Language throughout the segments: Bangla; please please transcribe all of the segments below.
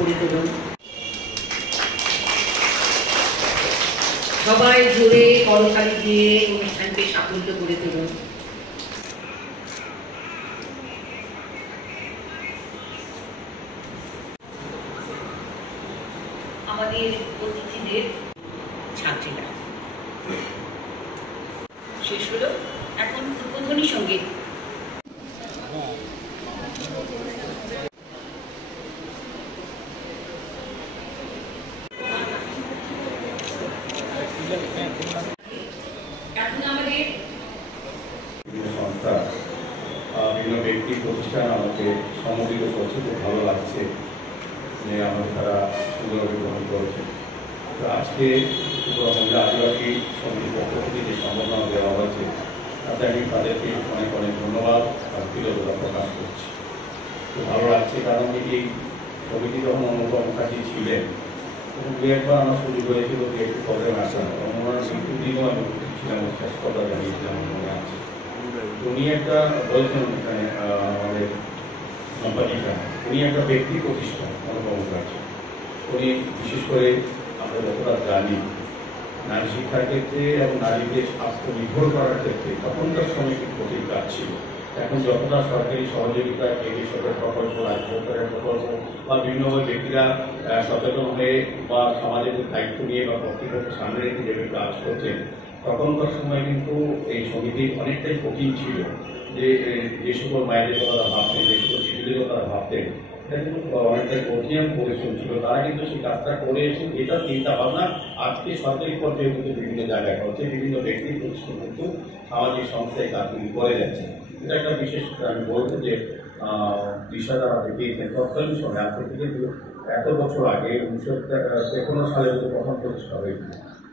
করে তুলুন। সবাই জোরে করতালি দিয়ে অনুষ্ঠানকে সাফল্য করে তুলুন। আমাদের অতিথিদের ছাত্রীরা শেষ হলো, এখন উদ্বোধনী সঙ্গীত। এখন আমাদের সংস্থা বিভিন্ন ব্যক্তি প্রতিষ্ঠান আমাকে সমবেত করছে, খুব ভালো লাগছে যে আমাকে তারা সুন্দরভাবে গ্রহণ করেছে। তো আজকে মহিলা আদিবাসী সমিতির পক্ষ থেকে যে সম্ভাবনা দেওয়া হয়েছে তাতে আমি তাদেরকে অনেক অনেক ধন্যবাদ আর কৃতজ্ঞতা প্রকাশ করছি। খুব ভালো লাগছে, কারণ এই সমিতি যখন অনুপম মুখার্জি ছিলেন তখন দু একবার আমার সুযোগ হয়েছিল যে একটু প্রবলেম আসা, ওনার মৃত্যুর দিনও আমি উপস্থিত ছিলাম, শেষ কথা জানিয়েছিলাম মনে আছে। উনি একটা বলছেন এখানে আমাদের কোম্পানিটা, উনি একটা ব্যক্তি প্রতিষ্ঠান অনুপম মুখার্জি। উনি বিশেষ করে আমরা যতটা জানি নারী শিক্ষার ক্ষেত্রে এবং নারীদের আত্মনির্ভর করার ক্ষেত্রে তখনকার সময় একটি কঠিন কাজ ছিল। এখন যতটা সরকারি সহযোগিতা, কেন্দ্রীয় সরকারের প্রকল্প, রাজ্য সরকারের প্রকল্প বা বিভিন্নভাবে ব্যক্তিরা সচেতন হয়ে বা সমাজের দায়িত্ব নিয়ে বা কর্তৃপক্ষ সামনে রেখে যেভাবে কাজ করছেন, তখনকার সময় কিন্তু এই সমিতি অনেকটাই কঠিন ছিল। যে সকল মায়েদের কথা ভাবতেন, যে সকল শিশুদের কথা ভাবতেন, এটা কিন্তু অনেকটাই কঠিন পরিশ্রম ছিল। তারা কিন্তু সেই কাজটা করে এসে এটা চিন্তা ভাবনা আজকে সরকারি পর্যায়ে কিন্তু বিভিন্ন জায়গায় হচ্ছে, বিভিন্ন ব্যক্তি প্রতিষ্ঠান কিন্তু সামাজিক সংস্থায় কাজগুলি করে যাচ্ছে। এটা একটা বিশেষ আমি বলবো যে বিষয়টা দেখিয়েছেন তৎকালীন সময় আজ থেকে কিন্তু এত বছর আগে 1953 সালে প্রথম প্রতিষ্ঠা হয়েছিল।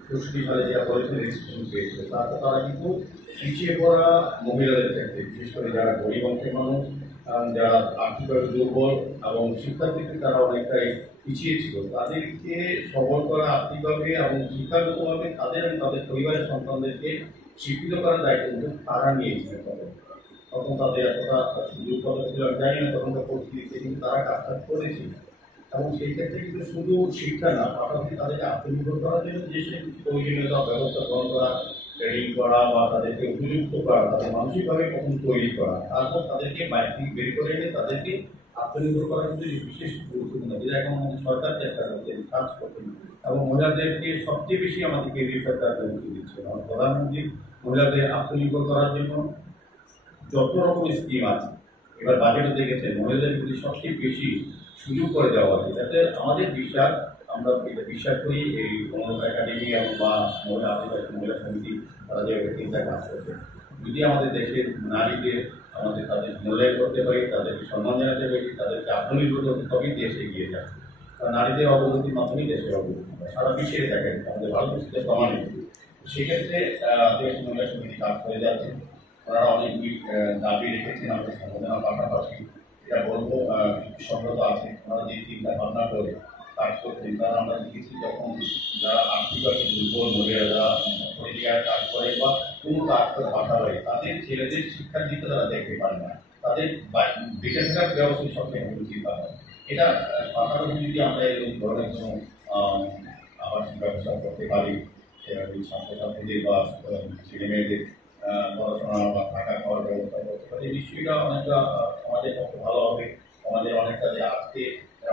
64 সালে যারা কলেজে রেজিস্ট্রেশন পেয়েছিল, তারপর তারা কিন্তু পিছিয়ে পড়া মহিলাদের ক্ষেত্রে, বিশেষ করে যারা গরিব অংশের মানুষ, যারা আর্থিকভাবে দুর্বল এবং শিক্ষার ক্ষেত্রে তারা অনেকটাই পিছিয়ে ছিল, তাদেরকে সবল করা আর্থিকভাবে এবং শিক্ষাগতভাবে তাদের এবং তাদের পরিবারের সন্তানদেরকে শিক্ষিত করার দায়িত্ব কিন্তু তারা নিয়েছিলেন। তখন তাদের এতটা সুযোগ কথা ছিল আমি জানি না, তখনকার পরিস্থিতিতে কিন্তু তারা কাজটা করেছিল। এবং সেই ক্ষেত্রে কিন্তু শুধু শিক্ষা না, পাশাপাশি তাদেরকে আত্মনির্ভর করার জন্য যে প্রয়োজনীয়তা ব্যবস্থা গ্রহণ করা, ট্রেনিং করা বা তাদেরকে উপযুক্ত করা, তাদের মানসিকভাবে কখন তৈরি করা, তারপর তাদেরকে বাইরে থেকে বের করে এনে তাদেরকে আত্মনির্ভর করার জন্য বিশেষ গুরুত্বপূর্ণ, যেটা এখন আমাদের সরকার চেষ্টা করছেন, কাজ করছেন এবং মহিলাদেরকে সবচেয়ে বেশি আমাদের কেন্দ্রীয় সরকার গুরুত্ব দিচ্ছে। আমার প্রধানমন্ত্রী মহিলাদের আত্মনির্ভর করার জন্য যত রকমের স্কিম আছে, এবার বাজেটে দেখেছেন মহিলাদের প্রতি সবচেয়ে বেশি সুযোগ করে দেওয়া আছে। যাতে আমাদের বিশ্বাস, আমরা এটা বিশ্বাস করি এই মমতা একাডেমি এবং বা মহিলা আদিবাসী মহিলা সমিতি তারা যে চিন্তা কাজ করছে, যদি আমাদের দেশের নারীদের আমাদের তাদের মূল্যায়ন করতে পারি, তাদেরকে সম্মান জানাতে পারি, তাদেরকে আত্মনির্ভর করতে, তবেই দেশ এগিয়ে যায়। কারণ নারীদের অগ্রগতির মাধ্যমেই দেশের অগ্রগতি হয়। সারা বিশ্বে দেখেন আমাদের ভারতবর্ষে প্রমাণিত। সেক্ষেত্রে আদিবাসী মহিলা সমিতি কাজ করে যাচ্ছে। ওনারা অনেক দাবি রেখেছেন, আমাদের সম্বোধনার পাশাপাশি এটা বলবো বিশেষজ্ঞতা আছে, ওনারা যে চিন্তা ভাবনা করে কাজ করছেন, তারা আমরা দেখেছি যখন যারা আর্থিকভাবে দুর্বল মহিলারা যারা পলিটিক্যাল কাজ করে বা কোনো কাজ করে বাধা হয়, তাদের ছেলেদের শিক্ষার দিকে তারা দেখতে পারে না, তাদের বেঁচে থাকার ব্যবস্থা সবচেয়ে চিন্তা হয়। এটা পাশাপাশি যদি আমরা এরকম ধরনের কোনো আবাসিক ব্যবস্থা করতে পারি, ছাত্রছাত্রীদের বা ছেলে মেয়েদের পড়াশোনা বা থাকা খাওয়ার ব্যবস্থা করতে পারি, নিশ্চয়ই অনেকটা সমাজের পক্ষে ভালো হবে। সমাজের অনেকটা যে আজকে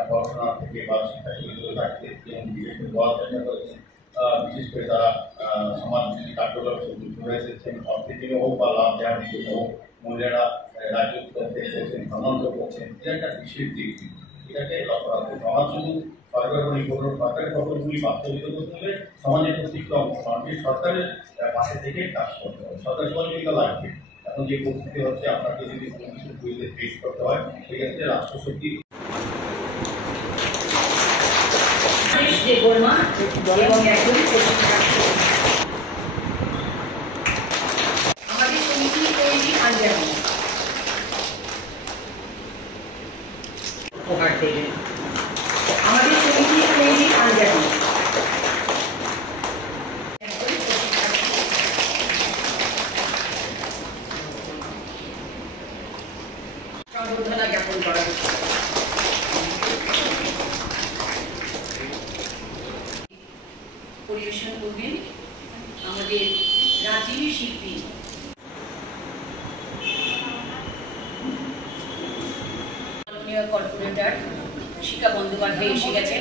পড়াশোনা থেকে বা শিক্ষা থেকে দূরে থাকতে যেমন বিশেষ করে দেওয়ার চেষ্টা করেছেন, বিশেষ করে তারা সমাজ যদি কার্যকলাপ যুক্ত হয়ে এসেছেন, অর্থনীতি হোক বা লাভ দেওয়ার জন্য হোক, মহিলারা রাজ্য করছেন, ভ্রমণ করছেন, এটা একটা বিশেষ দিক। এটাকে লক্ষ্য রাখতে সমাজ শুধু সরকারি প্রকল্পগুলি বাস্তবিত করতে হলে সমাজের প্রত্যেকটা অংশ মানুষের সরকারের পাশে থেকে কাজ করতে হবে, সরকারি সহযোগিতা লাগবে। এখন যে পরিস্থিতি হচ্ছে, আপনাকে যদি কোনো কিছু ফেস করতে হয়, সেক্ষেত্রে রাষ্ট্রশক্তি আমাদের সমিতি তৈরি পাঞ্জাবি উপহার দেবেন। আমাদের সমিতি তৈরি পাঞ্জাবি সম্বর্ধনা জ্ঞাপন করা হচ্ছে। পরিবেশন করবেন আমাদের রাজ্যের শিল্পী কর্পোরেটর শিখা বন্দ্যোপাধ্যায় এসে গেছেন।